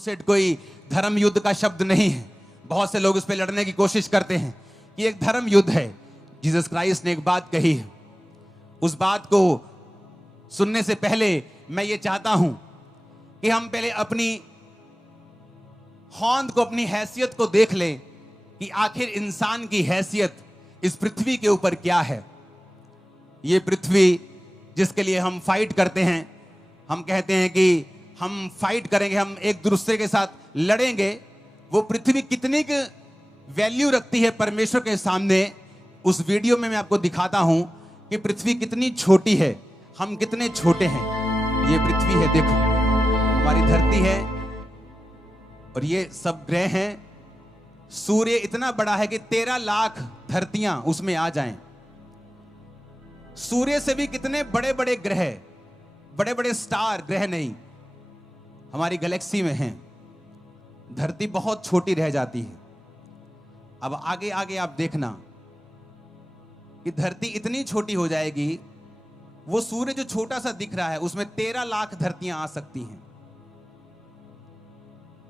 Crusade कोई धर्म युद्ध का शब्द नहीं है। बहुत से लोग इस पे लड़ने की कोशिश करते हैं कि एक धर्म युद्ध है। जीसस क्राइस्ट ने एक बात कही है, उस बात को सुनने से पहले मैं ये चाहता हूं कि हम पहले अपनी होंद को, अपनी हैसियत को देख लें कि आखिर इंसान की हैसियत इस पृथ्वी के ऊपर क्या है। ये पृथ्वी जिसके लिए हम फाइट करते हैं, हम कहते हैं कि हम फाइट करेंगे, हम एक दूसरे के साथ लड़ेंगे, वो पृथ्वी कितनी वैल्यू रखती है परमेश्वर के सामने। उस वीडियो में मैं आपको दिखाता हूं कि पृथ्वी कितनी छोटी है, हम कितने छोटे हैं। ये पृथ्वी है, देखो हमारी धरती है और ये सब ग्रह हैं। सूर्य इतना बड़ा है कि 13 लाख धरतियां उसमें आ जाएं। सूर्य से भी कितने बड़े बड़े ग्रह, बड़े बड़े स्टार, ग्रह नहीं, हमारी गैलेक्सी में हैं। धरती बहुत छोटी रह जाती है। अब आगे आगे आप देखना कि धरती इतनी छोटी हो जाएगी, वो सूर्य जो छोटा सा दिख रहा है उसमें 13 लाख धरतियां आ सकती हैं।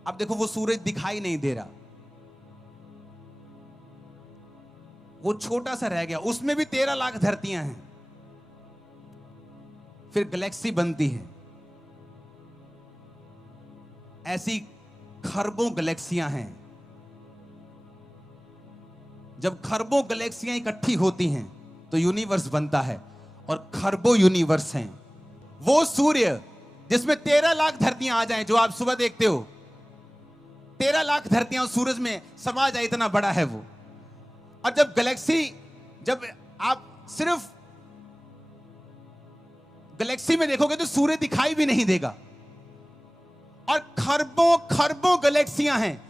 अब देखो वो सूरज दिखाई नहीं दे रहा, वो छोटा सा रह गया, उसमें भी 13 लाख धरतियां हैं। फिर गैलेक्सी बनती है, ऐसी खरबों गैलेक्सियां हैं। जब खरबों गैलेक्सियां इकट्ठी होती हैं तो यूनिवर्स बनता है, और खरबों यूनिवर्स हैं। वो सूर्य जिसमें 13 लाख धरतियां आ जाएं, जो आप सुबह देखते हो, 13 लाख धरतियां उस सूरज में समा जाए, इतना बड़ा है वो। और जब गैलेक्सी, जब आप सिर्फ गैलेक्सी में देखोगे तो सूर्य दिखाई भी नहीं देगा, और खरबों खरबों गैलेक्सियां हैं।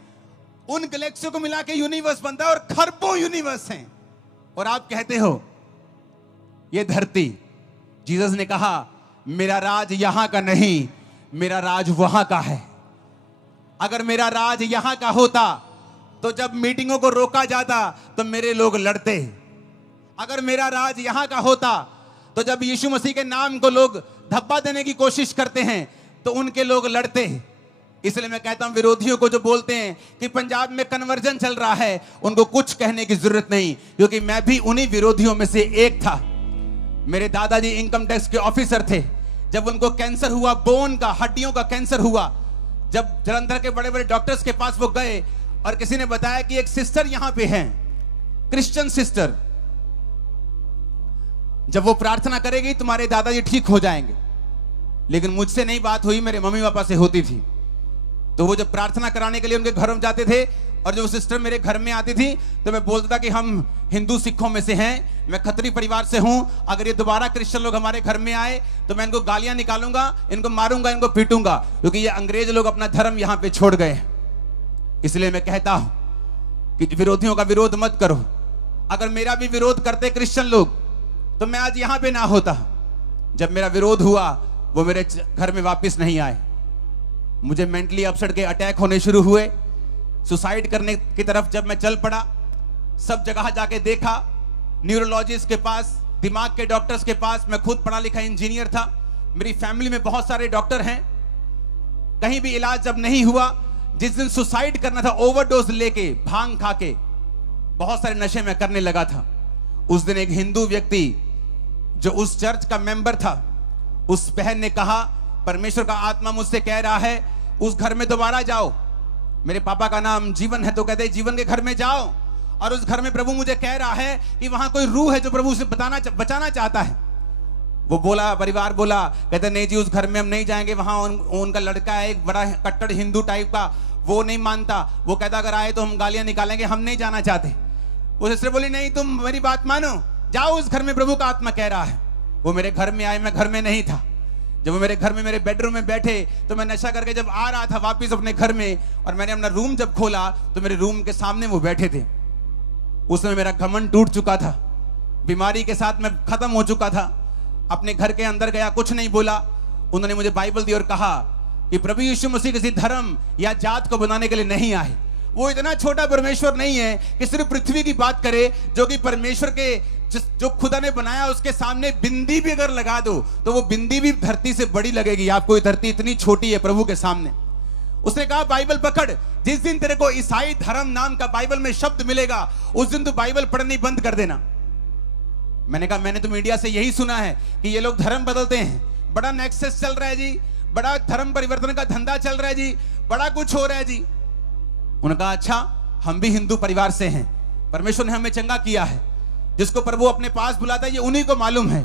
उन गैलेक्सियों को मिला के यूनिवर्स बनता है, और खरबों यूनिवर्स हैं। और आप कहते हो ये धरती, जीसस ने कहा मेरा राज यहां का नहीं, मेरा राज वहां का है। अगर मेरा राज यहां का होता तो जब मीटिंगों को रोका जाता तो मेरे लोग लड़ते। अगर मेरा राज यहां का होता तो जब यीशु मसीह के नाम को लोग धब्बा देने की कोशिश करते हैं तो उनके लोग लड़ते। इसलिए मैं कहता हूं विरोधियों को जो बोलते हैं कि पंजाब में कन्वर्जन चल रहा है, उनको कुछ कहने की जरूरत नहीं, क्योंकि मैं भी उन्हीं विरोधियों में से एक था। मेरे दादाजी इनकम टैक्स के ऑफिसर थे। जब उनको कैंसर हुआ, बोन का, हड्डियों का कैंसर हुआ, जब जलंधर के बड़े बड़े डॉक्टर्स के पास वो गए और किसी ने बताया कि एक सिस्टर यहां पे हैं, क्रिश्चियन सिस्टर, जब वो प्रार्थना करेगी तुम्हारे दादाजी ठीक हो जाएंगे। लेकिन मुझसे नहीं बात हुई, मेरे मम्मी पापा से होती थी। तो वो जब प्रार्थना कराने के लिए उनके घर में जाते थे और जब वो सिस्टर मेरे घर में आती थी तो मैं बोलता था कि हम हिंदू सिखों में से हैं, मैं खत्री परिवार से हूं, अगर ये दोबारा क्रिश्चियन लोग हमारे घर में आए तो मैं इनको गालियां निकालूंगा, इनको मारूंगा, इनको पीटूंगा, क्योंकि ये अंग्रेज लोग अपना धर्म यहां पे छोड़ गए। इसलिए मैं कहता हूं कि विरोधियों का विरोध मत करो। अगर मेरा भी विरोध करते क्रिश्चियन लोग तो मैं आज यहां पे ना होता। जब मेरा विरोध हुआ वो मेरे घर में वापस नहीं आए। मुझे मेंटली अपसेट के अटैक होने शुरू हुए। सुसाइड करने की तरफ जब मैं चल पड़ा, सब जगह जाके देखा, न्यूरोलॉजिस्ट के पास, दिमाग के डॉक्टर्स के पास। मैं खुद पढ़ा लिखा इंजीनियर था, मेरी फैमिली में बहुत सारे डॉक्टर हैं, कहीं भी इलाज जब नहीं हुआ। जिस दिन सुसाइड करना था, ओवरडोज लेके, भांग खा के, बहुत सारे नशे में करने लगा था, उस दिन एक हिंदू व्यक्ति जो उस चर्च का मेंबर था, उस बहन ने कहा परमेश्वर का आत्मा मुझसे कह रहा है उस घर में दोबारा जाओ। मेरे पापा का नाम जीवन है, तो कहते जीवन के घर में जाओ, और उस घर में प्रभु मुझे कह रहा है कि वहां कोई रूह है जो प्रभु से बचाना चाहता है। वो बोला, परिवार बोला, कहते नहीं जी उस घर में हम नहीं जाएंगे, वहां उनका लड़का है एक बड़ा कट्टर हिंदू टाइप का, वो नहीं मानता, वो कहता अगर आए तो हम गालियां निकालेंगे, हम नहीं जाना चाहते। वो सिस्टर बोली नहीं तुम मेरी बात मानो, जाओ उस घर में प्रभु का आत्मा कह रहा है। वो मेरे घर में आए, मैं घर में नहीं था। जब वो मेरे घर में मेरे बेडरूम में बैठे तो मैं नशा करके जब आ रहा था वापस अपने घर में, और मैंने अपना रूम जब खोला तो मेरे रूम के सामने वो बैठे थे। उसमें मेरा घमंड टूट चुका था, बीमारी के साथ मैं खत्म हो चुका था। अपने घर के अंदर गया, कुछ नहीं बोला। उन्होंने मुझे बाइबल दी और कहा कि प्रभु यीशु मसीह किसी धर्म या जात को बनाने के लिए नहीं आए। वो इतना छोटा परमेश्वर नहीं है कि सिर्फ पृथ्वी की बात करे, जो कि परमेश्वर के जो खुदा ने बनाया उसके सामने बिंदी भी अगर लगा दो तो वो बिंदी भी धरती से बड़ी लगेगी। आपको ये धरती इतनी छोटी है प्रभु के सामने। उसने कहा बाइबल पकड़, जिस दिन तेरे को ईसाई धर्म नाम का बाइबल में शब्द मिलेगा उस दिन तू बाइबल पढ़नी बंद कर देना। मैंने कहा मैंने तो मीडिया से यही सुना है कि ये लोग धर्म बदलते हैं, बड़ा नेक्सस चल रहा है जी, बड़ा धर्म परिवर्तन का धंधा चल रहा है जी, बड़ा कुछ हो रहा है जी। उन्होंने कहा अच्छा, हम भी हिंदू परिवार से हैं, परमेश्वर ने हमें चंगा किया है, जिसको प्रभु अपने पास बुलाता है ये उन्हीं को मालूम है।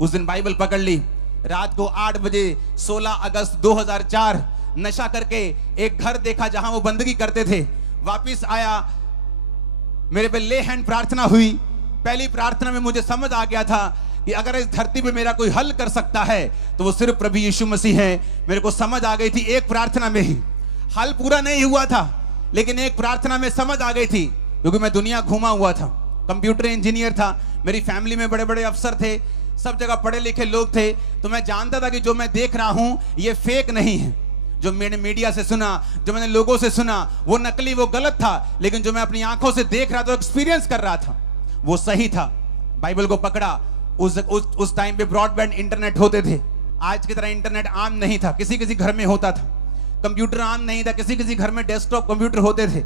उस दिन बाइबल पकड़ ली, रात को 8 बजे 16 अगस्त 2004 नशा करके एक घर देखा जहां वो बंदगी करते थे, वापिस आया, मेरे पे ले हैंड प्रार्थना हुई। पहली प्रार्थना में मुझे समझ आ गया था कि अगर इस धरती पे मेरा कोई हल कर सकता है तो वो सिर्फ प्रभु यीशु मसीह है। मेरे को समझ आ गई थी एक प्रार्थना में ही, हल पूरा नहीं हुआ था लेकिन एक प्रार्थना में समझ आ गई थी, क्योंकि मैं दुनिया घूमा हुआ था, कंप्यूटर इंजीनियर था, मेरी फैमिली में बड़े बड़े अफसर थे, सब जगह पढ़े लिखे लोग थे, तो मैं जानता था कि जो मैं देख रहा हूं ये फेक नहीं है। जो मैंने मीडिया से सुना, जो मैंने लोगों से सुना, वो नकली, वो गलत था, लेकिन जो मैं अपनी आंखों से देख रहा था, एक्सपीरियंस कर रहा था, वो सही था। बाइबल को पकड़ा। उस टाइम पे ब्रॉडबैंड इंटरनेट होते थे, आज की तरह इंटरनेट आम नहीं था, किसी किसी घर में होता था। कंप्यूटर आम नहीं था, किसी किसी घर में डेस्कटॉप कंप्यूटर होते थे।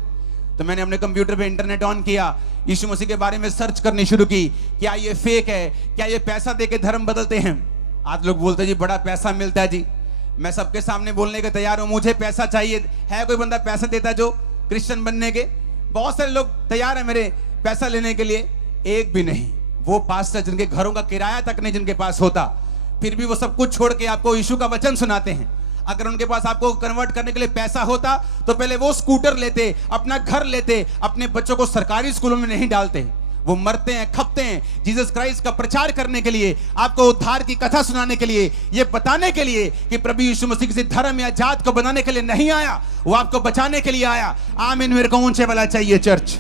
तो मैंने अपने कंप्यूटर पे इंटरनेट ऑन किया, यीशु मसीह के बारे में सर्च करनी शुरू की, क्या ये फेक है, क्या ये पैसा देके धर्म बदलते हैं। आज लोग बोलते हैं जी बड़ा पैसा मिलता है जी, मैं सबके सामने बोलने के तैयार हूं, मुझे पैसा चाहिए। है कोई बंदा पैसा देता जो क्रिश्चियन बनने के? बहुत सारे लोग तैयार है मेरे पैसा लेने के लिए, एक भी नहीं। वो पास्टर जिनके घरों का किराया तक नहीं जिनके पास होता, फिर भी वो सब कुछ छोड़ के आपको यीशु का वचन सुनाते हैं। अगर उनके पास आपको कन्वर्ट करने के लिए पैसा होता तो पहले वो स्कूटर लेते, अपना घर लेते, अपने बच्चों को सरकारी स्कूलों में नहीं डालते। वो मरते हैं, खपते हैं जीसस क्राइस्ट का प्रचार करने के लिए, आपको उद्धार की कथा सुनाने के लिए, ये बताने के लिए कि प्रभु यीशु मसीह किसी धर्म या जात को बनाने के लिए नहीं आया, वो आपको बचाने के लिए आया। आमीन। मेरे को ऊंचे वाला चाहिए चर्च।